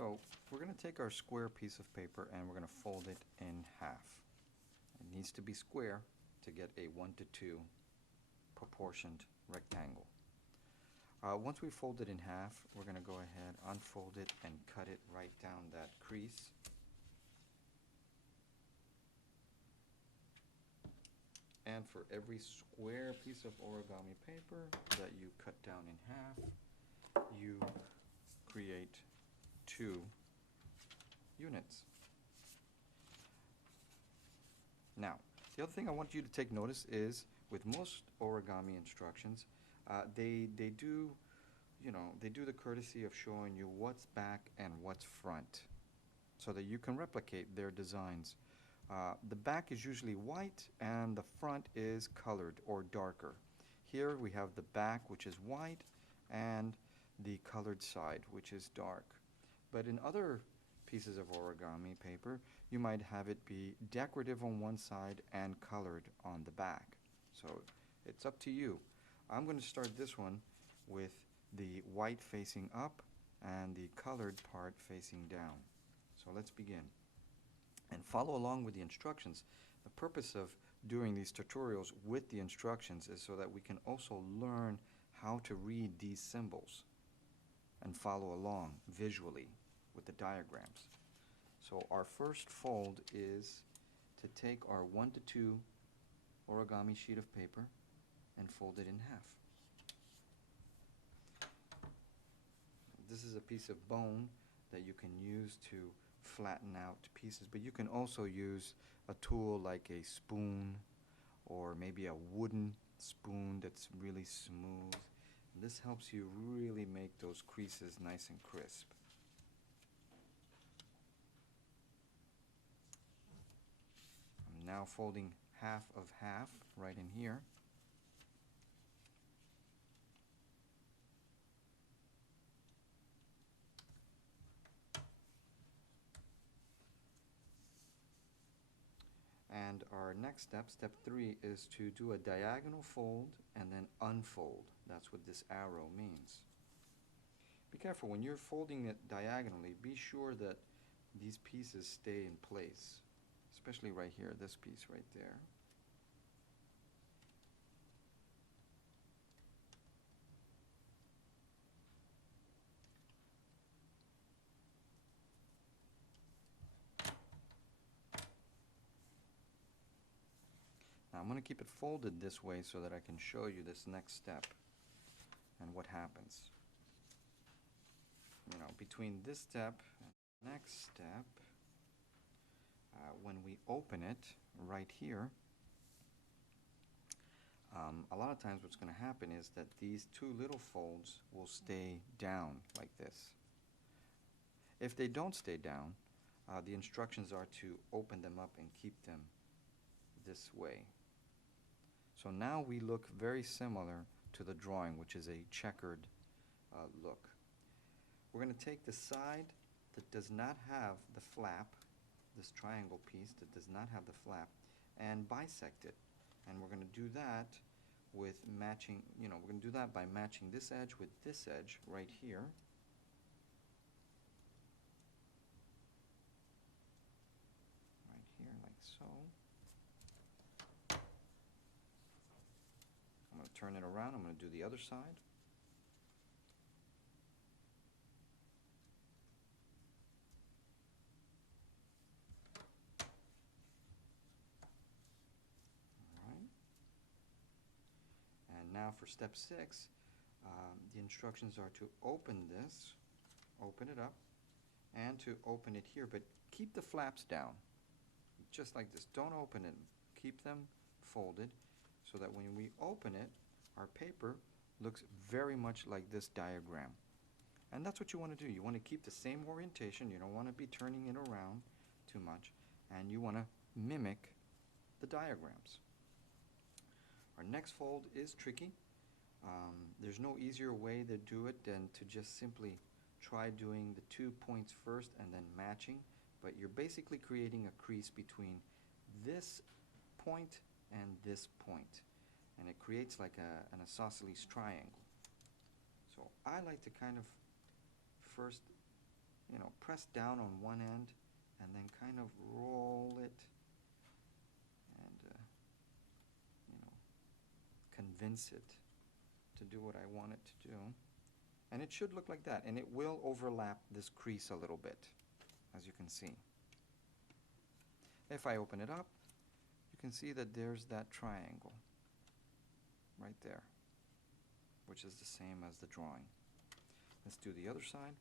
So we're going to take our square piece of paper and we're going to fold it in half. It needs to be square to get a 1 to 2 proportioned rectangle. Once we fold it in half, we're going to go ahead, unfold it, and cut it right down that crease. And for every square piece of origami paper that you cut down in half, you create 2 units. Now, the other thing I want you to take notice is with most origami instructions, they do the courtesy of showing you what's back and what's front so that you can replicate their designs. The back is usually white and the front is colored or darker. Here we have the back, which is white, and the colored side, which is dark. But in other pieces of origami paper, you might have it be decorative on one side and colored on the back. So it's up to you. I'm going to start this one with the white facing up and the colored part facing down. So let's begin. And follow along with the instructions. The purpose of doing these tutorials with the instructions is so that we can also learn how to read these symbols and follow along visually with the diagrams. So our first fold is to take our 1 to 2 origami sheet of paper and fold it in half. This is a piece of bone that you can use to flatten out pieces, but you can also use a tool like a spoon or maybe a wooden spoon that's really smooth. And this helps you really make those creases nice and crisp. I'm now folding half of half right in here. And our next step, step 3, is to do a diagonal fold and then unfold. That's what this arrow means. Be careful, when you're folding it diagonally, be sure that these pieces stay in place, especially right here, this piece right there. Now I'm going to keep it folded this way so that I can show you this next step and what happens. Between this step and the next step, when we open it right here, a lot of times what's going to happen is that these 2 little folds will stay down like this. If they don't stay down, the instructions are to open them up and keep them this way. So now we look very similar to the drawing, which is a checkered look. We're going to take the side that does not have the flap, this triangle piece that does not have the flap, and bisect it. And we're going to do that with matching, we're going to do that by matching this edge with this edge right here. Right here, like so. I'm going to turn it around. I'm going to do the other side. Now for step 6, the instructions are to open this, open it up, and to open it here, but keep the flaps down, just like this. Don't open it. Keep them folded so that when we open it, our paper looks very much like this diagram. And that's what you want to do. You want to keep the same orientation. You don't want to be turning it around too much, and you want to mimic the diagrams. Our next fold is tricky. There's no easier way to do it than to just simply try doing the 2 points first and then matching, but you're basically creating a crease between this point and this point, and it creates like an isosceles triangle. So I like to kind of first you know, press down on one end and then kind of roll it and, you know, convince it to do what I want it to do. And it should look like that, and it will overlap this crease a little bit, as you can see. If I open it up, you can see that there's that triangle right there, which is the same as the drawing. Let's do the other side.